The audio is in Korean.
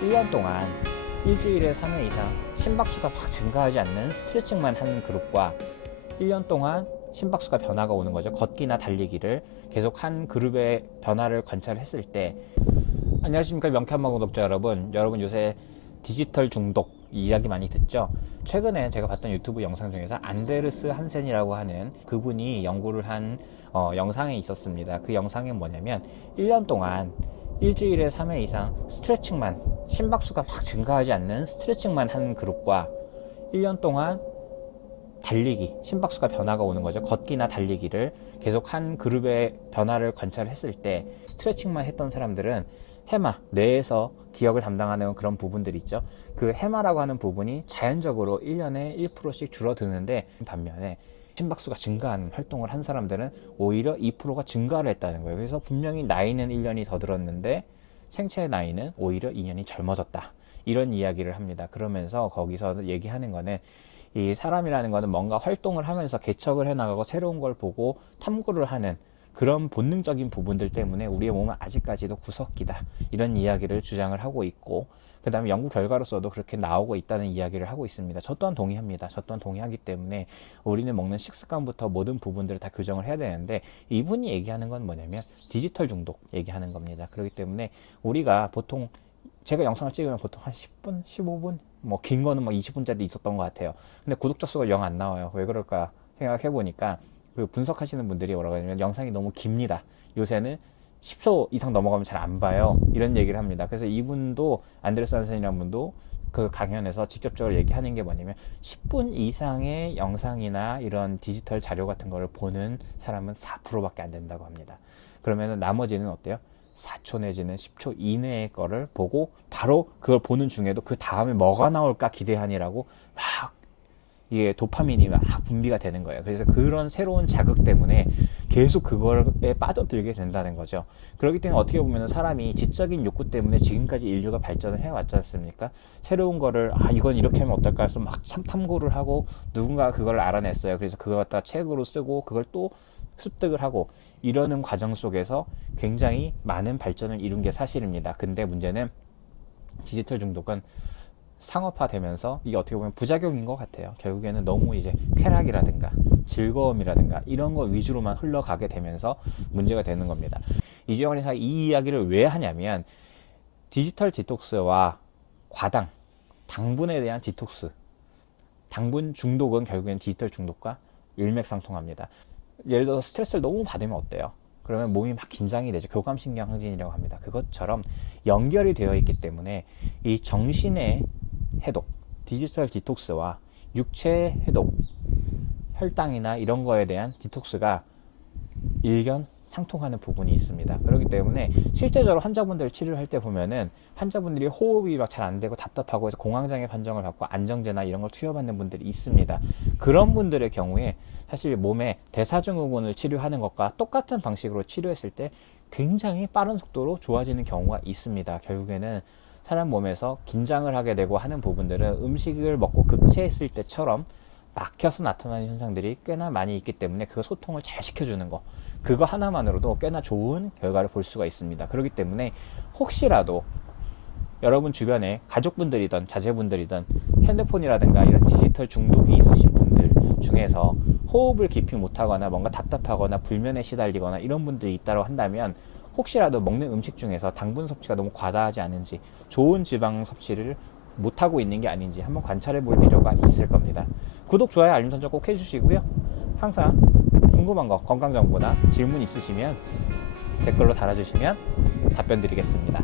1년 동안 일주일에 3회 이상 심박수가 막 증가하지 않는 스트레칭만 하는 그룹과 1년 동안 심박수가 변화가 오는 거죠. 걷기나 달리기를 계속 한 그룹의 변화를 관찰했을 때. 안녕하십니까 명쾌한방 구독자 여러분. 여러분 요새 디지털 중독 이야기 많이 듣죠? 최근에 제가 봤던 유튜브 영상 중에서 안데르스 한센이라고 하는 그분이 연구를 한 어, 영상이 있었습니다. 그 영상이 뭐냐면 1년 동안 일주일에 3회 이상 스트레칭만 심박수가 막 증가하지 않는 스트레칭만 하는 그룹과 1년 동안 달리기, 심박수가 변화가 오는 거죠. 걷기나 달리기를 계속 한 그룹의 변화를 관찰했을 때 스트레칭만 했던 사람들은 해마, 뇌에서 기억을 담당하는 그런 부분들 있죠. 그 해마라고 하는 부분이 자연적으로 1년에 1%씩 줄어드는데 반면에 심박수가 증가하는 활동을 한 사람들은 오히려 2%가 증가를 했다는 거예요. 그래서 분명히 나이는 1년이 더 들었는데 생체 나이는 오히려 2년이 젊어졌다. 이런 이야기를 합니다. 그러면서 거기서 얘기하는 거는 이 사람이라는 거는 뭔가 활동을 하면서 개척을 해나가고 새로운 걸 보고 탐구를 하는 그런 본능적인 부분들 때문에 우리의 몸은 아직까지도 구석기다 이런 이야기를 주장을 하고 있고 그 다음에 연구 결과로서도 그렇게 나오고 있다는 이야기를 하고 있습니다. 저 또한 동의합니다. 저 또한 동의하기 때문에 우리는 먹는 식습관부터 모든 부분들을 다 교정을 해야 되는데 이분이 얘기하는 건 뭐냐면 디지털 중독 얘기하는 겁니다. 그렇기 때문에 우리가 보통 제가 영상을 찍으면 보통 한 10분, 15분, 뭐 긴 거는 뭐 20분짜리 있었던 것 같아요. 근데 구독자 수가 영 안 나와요. 왜 그럴까 생각해 보니까 그 분석하시는 분들이 뭐라고 하냐면 영상이 너무 깁니다. 요새는 10초 이상 넘어가면 잘 안 봐요. 이런 얘기를 합니다. 그래서 이분도 안드레스 한센이라는 분도 그 강연에서 직접적으로 얘기하는 게 뭐냐면 10분 이상의 영상이나 이런 디지털 자료 같은 거를 보는 사람은 4%밖에 안 된다고 합니다. 그러면 나머지는 어때요? 4초 내지는 10초 이내의 거를 보고 바로 그걸 보는 중에도 그 다음에 뭐가 나올까 기대하니라고 막 이게 도파민이 막 분비가 되는 거예요. 그래서 그런 새로운 자극 때문에 계속 그거에 빠져들게 된다는 거죠. 그렇기 때문에 어떻게 보면 사람이 지적인 욕구 때문에 지금까지 인류가 발전을 해왔지 않습니까? 새로운 거를 아 이건 이렇게 하면 어떨까 해서 막 참 탐구를 하고 누군가 그걸 알아냈어요. 그래서 그걸 갖다 책으로 쓰고 그걸 또 습득을 하고 이러는 과정 속에서 굉장히 많은 발전을 이룬 게 사실입니다. 근데 문제는 디지털 중독은 상업화되면서 이게 어떻게 보면 부작용인 것 같아요. 결국에는 너무 이제 쾌락이라든가 즐거움이라든가 이런 거 위주로만 흘러가게 되면서 문제가 되는 겁니다. 이재용 회사 이 이야기를 왜 하냐면 디지털 디톡스와 과당, 당분에 대한 디톡스, 당분 중독은 결국엔 디지털 중독과 일맥상통합니다. 예를 들어서 스트레스를 너무 받으면 어때요? 그러면 몸이 막 긴장이 되죠. 교감신경 항진이라고 합니다. 그것처럼 연결이 되어 있기 때문에 이 정신의 해독, 디지털 디톡스와 육체의 해독, 혈당이나 이런 거에 대한 디톡스가 일견 상통하는 부분이 있습니다. 그렇기 때문에 실제적으로 환자분들 치료를 할 때 보면은 환자분들이 호흡이 막 잘 안 되고 답답하고 해서 공황장애 판정을 받고 안정제나 이런 걸 투여받는 분들이 있습니다. 그런 분들의 경우에 사실 몸에 대사증후군을 치료하는 것과 똑같은 방식으로 치료했을 때 굉장히 빠른 속도로 좋아지는 경우가 있습니다. 결국에는 사람 몸에서 긴장을 하게 되고 하는 부분들은 음식을 먹고 급체했을 때처럼 막혀서 나타나는 현상들이 꽤나 많이 있기 때문에 그 소통을 잘 시켜주는 거 그거 하나만으로도 꽤나 좋은 결과를 볼 수가 있습니다. 그렇기 때문에 혹시라도 여러분 주변에 가족분들이든 자제분들이든 핸드폰이라든가 이런 디지털 중독이 있으신 분들 중에서 호흡을 깊이 못하거나 뭔가 답답하거나 불면에 시달리거나 이런 분들이 있다고 한다면 혹시라도 먹는 음식 중에서 당분 섭취가 너무 과다하지 않은지 좋은 지방 섭취를 못하고 있는 게 아닌지 한번 관찰해 볼 필요가 있을 겁니다. 구독, 좋아요, 알림 설정 꼭 해주시고요. 항상 궁금한 거, 건강 정보나 질문 있으시면 댓글로 달아주시면 답변 드리겠습니다.